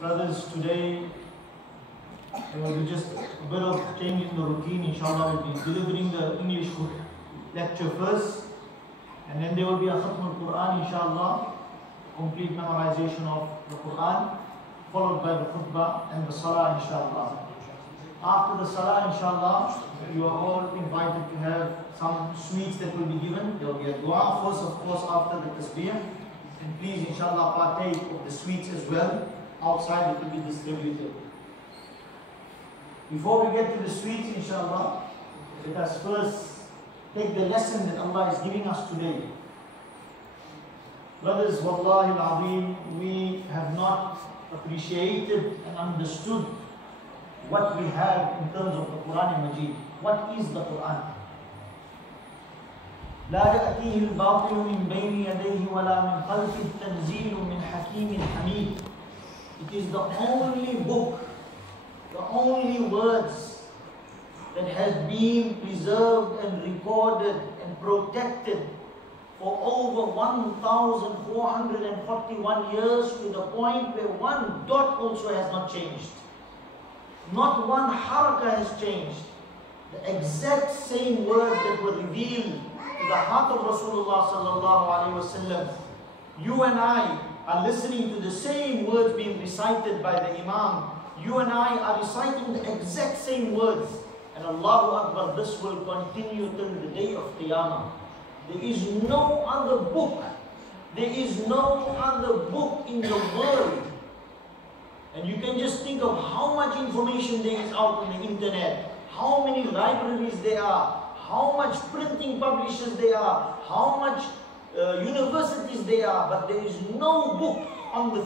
Brothers, today there will be just a bit of change in the routine. Inshallah, we'll be delivering the English lecture first, and then there will be a Khatm al-Quran, inshallah, complete memorization of the Quran, followed by the khutbah and the salah, inshallah. After the salah, inshallah, you are all invited to have some sweets that will be given. There will be a dua first, of course, after the tasbih. And please, inshallah, partake of the sweets as well. Outside it will be distributed. Before we get to the sweets, inshallah, let us first take the lesson that Allah is giving us today. Brothers, wallahi al-azim, we have not appreciated and understood what we have in terms of the Quran Majid. What is the Quran? لا يأتيه الباطل من بين يديه ولا من خلفه تنزيل من حكيم حميد. It is the only book, the only words that has been preserved and recorded and protected for over 1,441 years, to the point where one dot also has not changed. Not one haraka has changed. The exact same words that were revealed to the heart of Rasulullah sallallahu alaihi wasallam. You and I are listening to the same words being recited by the Imam. You and I are reciting the exact same words. And Allahu Akbar, this will continue till the day of Qiyamah. There is no other book. There is no other book in the world. And you can just think of how much information there is out on the internet, how many libraries there are, how much printing publishers there are, how much universities there are, but there is no book on the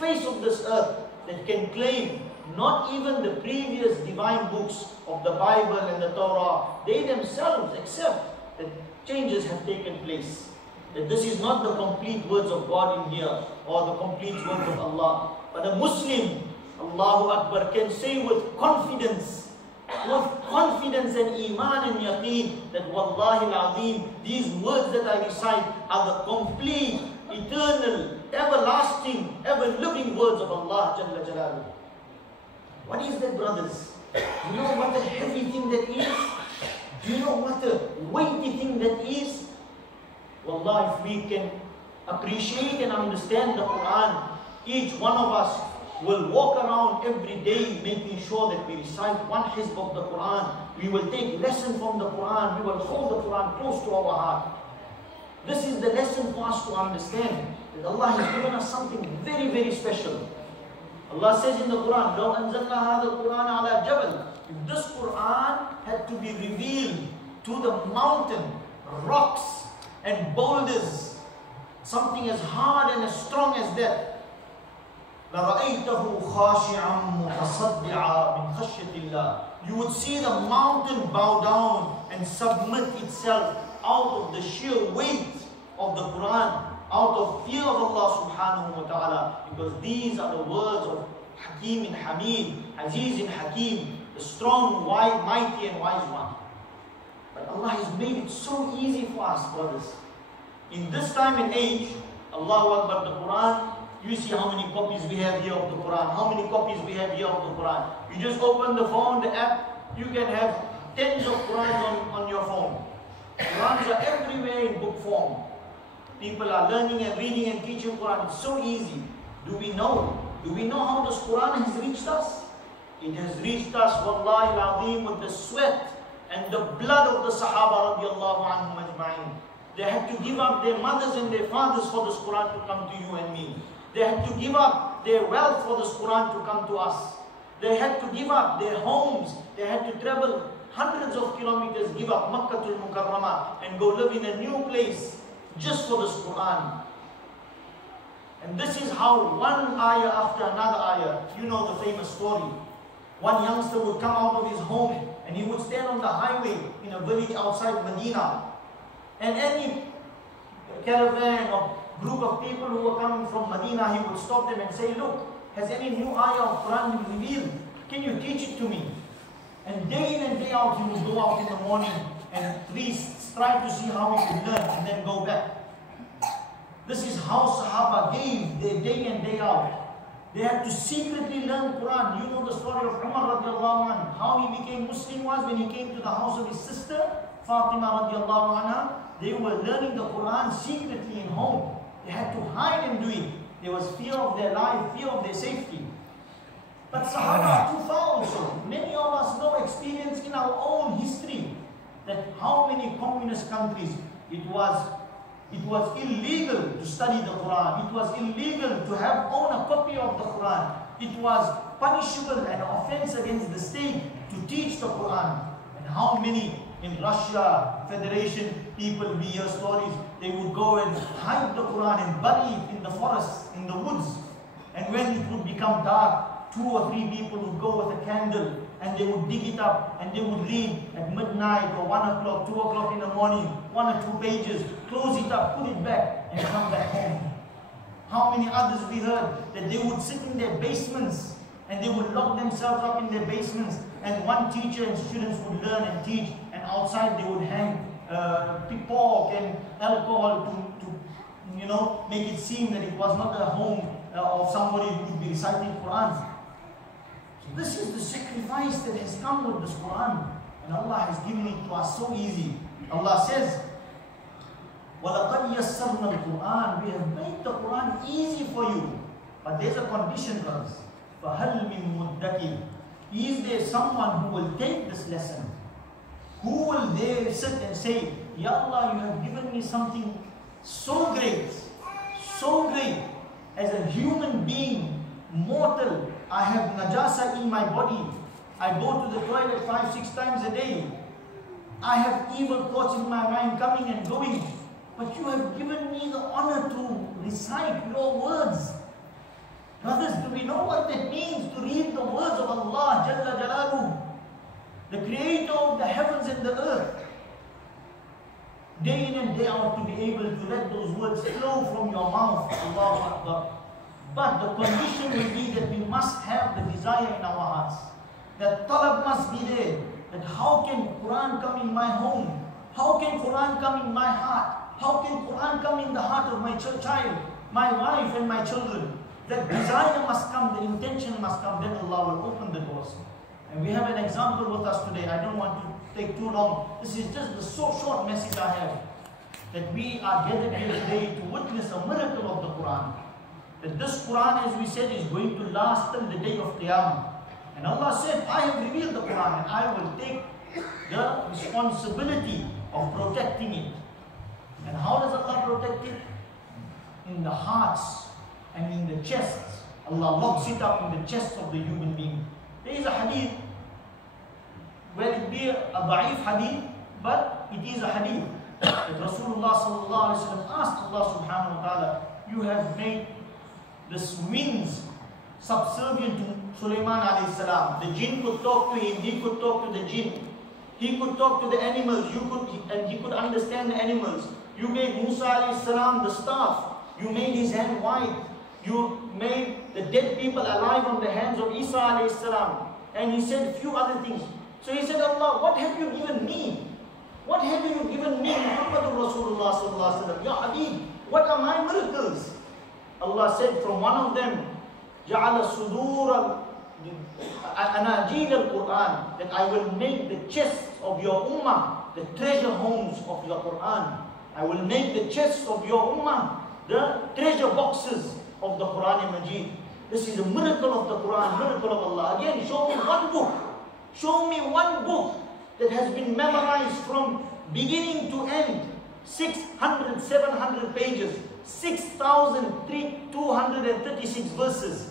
face of this earth that can claim, not even the previous divine books of the Bible and the Torah, they themselves accept that changes have taken place, that this is not the complete words of God in here, or the complete words of Allah. But a Muslim, Allahu Akbar, can say with confidence and iman and yaqeen, that wallahi al-azim, these words that I recite are the complete, eternal, everlasting, ever-living words of Allah Jalla Jalaluhu. What is that, brothers? Do you know what a heavy thing that is? Do you know what a weighty thing that is? Wallah, if we can appreciate and understand the Quran, each one of us will walk around every day making sure that we recite one hizb of the Quran. We will take lesson from the Quran. We will hold the Quran close to our heart. This is the lesson for us to understand that Allah has given us something very, very special. Allah says in the Quran, لو أنزلنا هذا القرآن على جبل. If this Quran had to be revealed to the mountain, rocks and boulders, something as hard and as strong as that, لَرَأَيْتَهُ خَاشِعًا مُتَصَدِّعًا مِنْ خَشْيَةِ اللَّهِ. You would see the mountain bow down and submit itself out of the sheer weight of the Quran, out of fear of Allah subhanahu wa ta'ala, because these are the words of Hakim and Hamid, Aziz and Hakim, the strong, wise, mighty and wise one. But Allah has made it so easy for us, brothers. In this time and age, Allahu Akbar, the Quran, you see how many copies we have here of the Quran, how many copies we have here of the Quran. You just open the phone, the app, you can have tens of Qurans on your phone. Qurans are everywhere in book form. People are learning and reading and teaching Quran. It's so easy. Do we know? Do we know how this Quran has reached us? It has reached us, wallahi al-azim, with the sweat and the blood of the Sahaba radiallahu anhum ajma'in. They had to give up their mothers and their fathers for this Quran to come to you and me. They had to give up their wealth for this Quran to come to us. They had to give up their homes. They had to travel hundreds of kilometers, give up Makkatul Mukarramah and go live in a new place just for this Quran. And this is how one ayah after another ayah, you know the famous story. One youngster would come out of his home and he would stand on the highway in a village outside Medina. And any caravan or group of people who were coming from Medina, he would stop them and say, look, has any new ayah of Quran been revealed? Can you teach it to me? And day in and day out, he would go out in the morning and at least try to see how he could learn and then go back. This is how Sahaba gave their day in, day out. They had to secretly learn Quran. You know the story of Umar radiallahu anhu. How he became Muslim was when he came to the house of his sister, Fatima radiallahu anha. They were learning the Quran secretly in home. They had to hide and do it. There was fear of their life, fear of their safety. But Sahaba are too far also. Many of us know experience in our own history that how many communist countries it was illegal to study the Quran. It was illegal to own a copy of the Quran. It was punishable and offense against the state to teach the Quran. And how many in Russia, Federation, people, we hear stories, they would go and hide the Quran and bury it in the forests, in the woods. And when it would become dark, 2 or 3 people would go with a candle and they would dig it up and they would read at midnight or 1 o'clock, 2 o'clock in the morning, 1 or 2 pages, close it up, put it back and come back home. How many others we heard that they would sit in their basements and they would lock themselves up in their basements, and one teacher and students would learn and teach, and outside they would hang pork and alcohol to make it seem that it was not a home of somebody who would be reciting Quran. So this is the sacrifice that has come with this Quran, and Allah has given it to us so easy. Allah says, وَلَقَدْ يَسَّرْنَا الْقُرْآنِ, we have made the Quran easy for you. But there's a condition, brothers. فَهَلْ مِن مُدَّكِرٍ, is there someone who will take this lesson? Who will there sit and say, Ya Allah, you have given me something so great, as a human being, mortal. I have najasa in my body. I go to the toilet 5-6 times a day. I have evil thoughts in my mind coming and going. But you have given me the honor to recite your words. Brothers, do we know what that means to read the words of Allah Jalla Jalaluhu, the creator of the heavens and the earth? Day in and day out to be able to let those words flow from your mouth. Allahu Akbar. But the condition will be that we must have the desire in our hearts. That talab must be there. That how can Quran come in my home? How can Quran come in my heart? How can Quran come in the heart of my child, my wife and my children? That desire must come, the intention must come, then Allah will open the doors. And we have an example with us today. I don't want to take too long. This is just the so short message I have. That we are gathered here today to witness a miracle of the Quran. That this Quran, as we said, is going to last till the day of Qiyamah. And Allah said, I have revealed the Quran and I will take the responsibility of protecting it. And how does Allah protect it? In the hearts and in the chests. Allah locks it up in the chests of the human being. There is a hadith, where it be a da'if hadith, but it is a hadith. That Rasulullah sallallahu alaihi wasallam asked Allah subhanahu wa ta'ala, you have made the winds subservient to Sulaiman alayhi salam. The jinn could talk to him, he could talk to the jinn. He could talk to the animals, and he could understand the animals. You made Musa alayhi salam the staff. You made his hand white. You made the dead people alive on the hands of Isa alayhi salam. And he said a few other things. So he said, Allah, what have you given me? What have you given me, Muhammadur Rasulullah sallallahu alaihi wasallam? Ya Habib, what are my miracles? Allah said from one of them, جَعَلَ صُدُورَ أَنَاجِيلَ الْقُرْآنِ, that I will make the chests of your ummah the treasure homes of your Quran. I will make the chests of your ummah the treasure boxes of the Quran Majid. This is a miracle of the Quran, miracle of Allah. Again, show me one book. Show me one book that has been memorized from beginning to end. 600, 700 pages. 6,236 verses.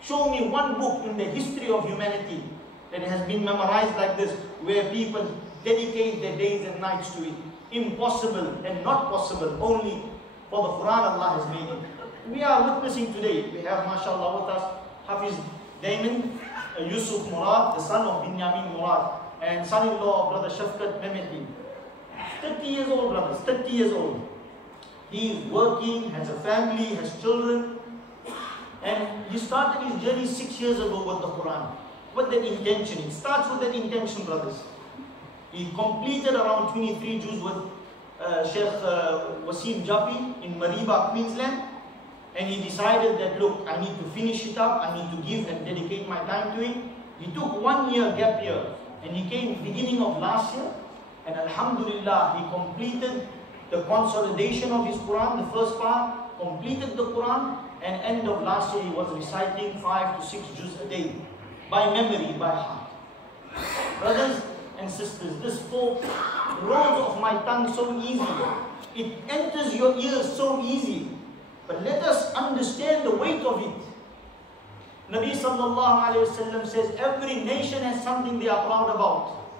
Show me one book in the history of humanity that has been memorized like this, where people dedicate their days and nights to it. Impossible and not possible. Only for the Quran Allah has made it. We are witnessing today. We have, mashallah, with us Hafiz Damon Yusuf Murad, the son of Binyamin Murad, and son-in-law of Brother Shafkat Mehmeti. 30 years old, brothers, 30 years old. He is working, has a family, has children, and he started his journey 6 years ago with the Quran. With that intention. It starts with that intention, brothers. He completed around 23 juz with Shaikh Wasim Jafi in Mariba, Queensland. and he decided that, look, I need to finish it up, I need to give and dedicate my time to it. He took 1 year gap year, and he came beginning of last year, and Alhamdulillah, he completed the consolidation of his Quran, the first part, completed the Quran, and end of last year he was reciting 5 to 6 juz a day, by memory, by heart. Brothers and sisters, this folk rolls off my tongue so easy. It enters your ears so easy. But let us understand the weight of it. Nabi sallallahu alayhi wasallam says every nation has something they are proud about.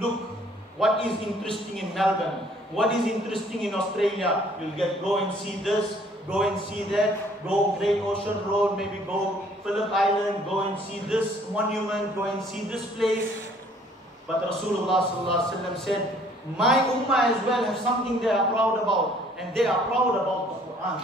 Look, what is interesting in Melbourne? What is interesting in Australia? You'll go and see this, go and see that, go Great Ocean Road, maybe go Phillip Island, go and see this monument, go and see this place. But Rasulullah sallallahu alaihi wasallam said, my ummah as well have something they are proud about, and they are proud about the Quran.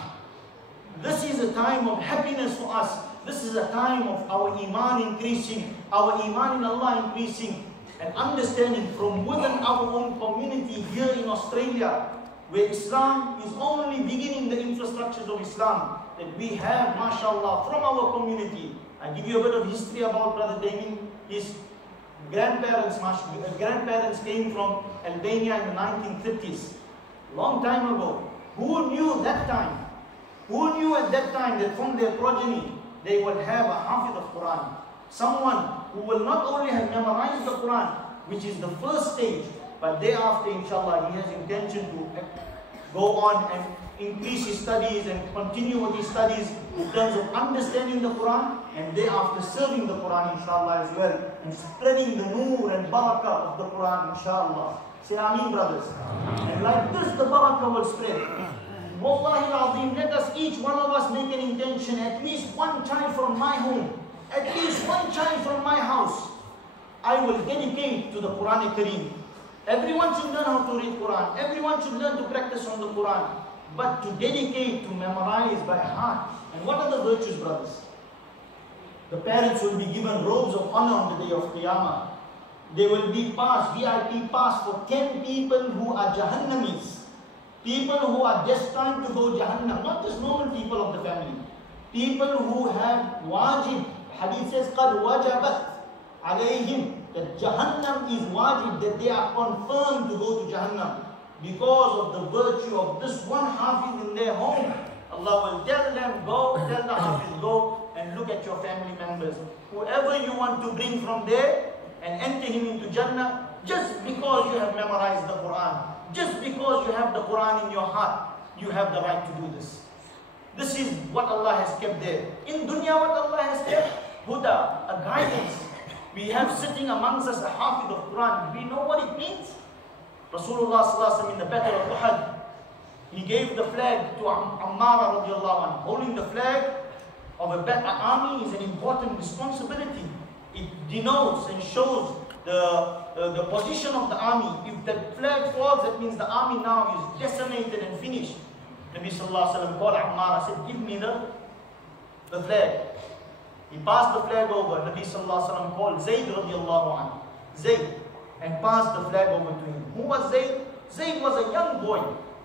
This is a time of happiness for us. This is a time of our iman increasing, our iman in Allah increasing, and understanding from within our own community here in Australia, where Islam is only beginning the infrastructures of Islam, that we have, mashallah, from our community. I give you a bit of history about Brother Damien. His grandparents came from Albania in the 1950s. Long time ago. Who knew that time? Who knew at that time that from their progeny, they will have a Hafiz of Quran? Someone who will not only have memorized the Quran, which is the first stage, but thereafter, inshallah, he has intention to go on and increase his studies and continue with his studies in terms of understanding the Quran, and thereafter serving the Quran, inshallah, as well, and spreading the noor and barakah of the Quran, inshallah. Say Ameen, brothers. And like this, the barakah will spread. Wallahi al-Azim, let us, each one of us, make an intention, at least one child from my home, at least one child from my house, I will dedicate to the Quran Kareem. Everyone should learn how to read Quran. Everyone should learn to practice on the Quran. But to dedicate, to memorize by heart. And what are the virtues, brothers? The parents will be given robes of honor on the day of Qiyamah. They will be passed, VIP pass for 10 people who are Jahannamis. People who are destined to go Jahannam. Not just normal people of the family. People who have wajib. Hadith says, قَدْ وَجَبَتْ عَلَيْهِمْ. That Jahannam is wajib, that they are confirmed to go to Jahannam. Because of the virtue of this one Hafiz in their home. Allah will tell them, go, tell the Hafiz, go and look at your family members. Whoever you want to bring from there and enter him into Jannah, just because you have memorized the Quran, just because you have the Quran in your heart, you have the right to do this. This is what Allah has kept there. In dunya, what Allah has kept? Huda, a guidance. We have sitting amongst us a Hafiz of Quran. We know what it means. Rasulullah sallallahu alaihi wasallam in the battle of Uhud, he gave the flag to Ammar radiallahu anhu. Holding the flag of an army is an important responsibility. It denotes and shows the position of the army. If the flag falls, that means the army now is decimated and finished. Nabi sallallahu alaihi wasallam called Ammar and said, give me the flag. He passed the flag over. Nabi sallallahu alaihi wasallam called Zayd radiallahu anhu. Zayd. And passed the flag over to him. Who was Zayd? Zayd was a young boy.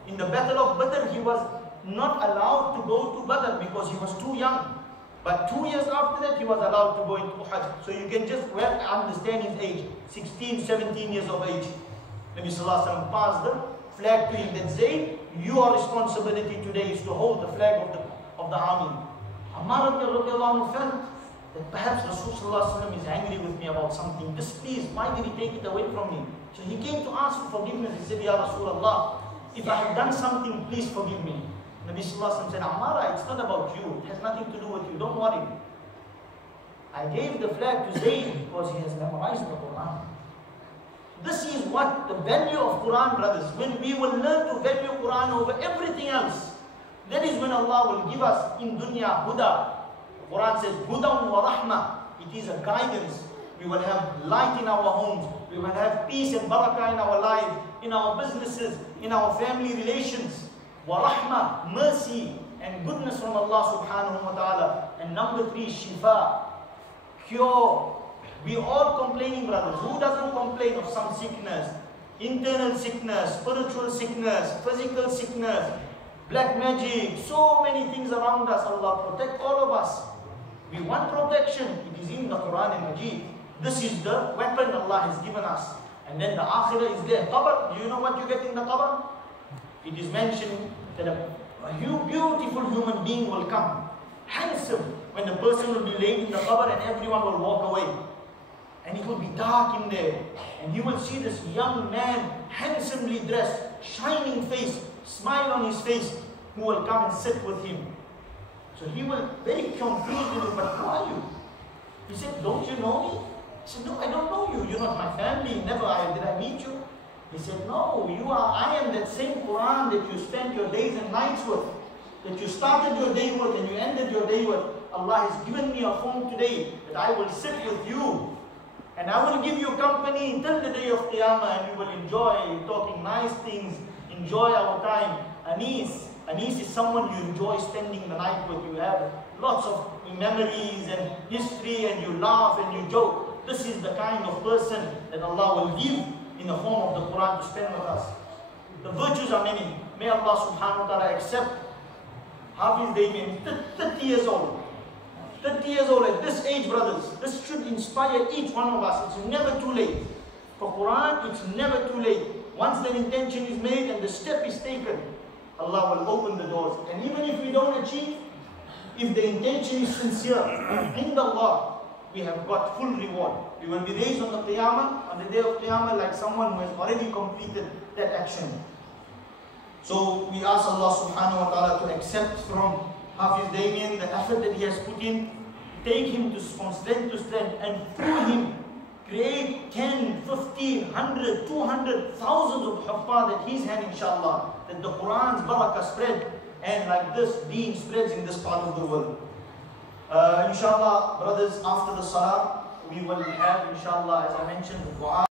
In the battle of Badr, he was not allowed to go to Badr because he was too young. But 2 years after that, he was allowed to go into Uhud. So you can just well understand his age. 16, 17 years of age. Nabi sallallahu alaihi wasallam passed the flag to him. That Zayd, your responsibility today is to hold the flag of the army. Ammar radiallahu anhu felt that perhaps Rasulullah is angry with me about something. Displeased. Why did he take it away from me? So he came to ask for forgiveness. He said, Ya Rasulullah, if I have done something, please forgive me. Nabi Sallallahu said, Ammar, it's not about you. It has nothing to do with you. Don't worry. I gave the flag to Zayd because he has memorized the Quran. This is what the value of Quran, brothers. When we will learn to value Quran over everything else, that is when Allah will give us in dunya huda. The Quran says, Hudan wa rahmah. It is a guidance. We will have light in our homes. We will have peace and barakah in our lives, in our businesses, in our family relations. Wa rahmah, mercy and goodness from Allah subhanahu wa ta'ala. And number 3, shifa, cure. We all complaining, brothers. Who doesn't complain of some sickness? Internal sickness, spiritual sickness, physical sickness. black magic, so many things around us. Allah protect all of us. We want protection. It is in the Quran and Majid. This is the weapon Allah has given us. And then the akhirah is there. Qabr, do you know what you get in the qabr? It is mentioned that a beautiful human being will come, handsome, when the person will be laid in the qabr and everyone will walk away. And it will be dark in there. And you will see this young man, handsomely dressed, shining face, smile on his face, who will come and sit with him. So he will very confused with him, but who are you? He said, don't you know me? He said, no, I don't know you. You're not my family. Never did I meet you. He said, no, I am that same Quran that you spent your days and nights with, that you started your day with and you ended your day with. Allah has given me a phone today that I will sit with you and I will give you company until the day of Qiyamah, and you will enjoy talking nice things, enjoy our time. Anis is someone you enjoy spending the night with. You have lots of memories and history and you laugh and you joke. This is the kind of person that Allah will give in the form of the Quran to spend with us. The virtues are many. May Allah subhanahu wa ta'ala accept Hafiz Damien, 30 years old. 30 years old at this age, brothers. This should inspire each one of us. It's never too late. For Quran, it's never too late. Once the intention is made and the step is taken, Allah will open the doors. And even if we don't achieve, if the intention is sincere, in Allah, we have got full reward. We will be raised on the Qiyamah, on the day of Qiyamah, like someone who has already completed that action. So we ask Allah subhanahu wa ta'ala to accept from Hafiz Damien the effort that he has put in, take him from strength to strength, and through him create 10, 15, 100, 200, thousands of huffaz at his hand, inshallah, that the Quran's barakah spread, and like this deen spreads in this part of the world. Inshallah, brothers, after the salah, we will have, inshallah, as I mentioned, dua.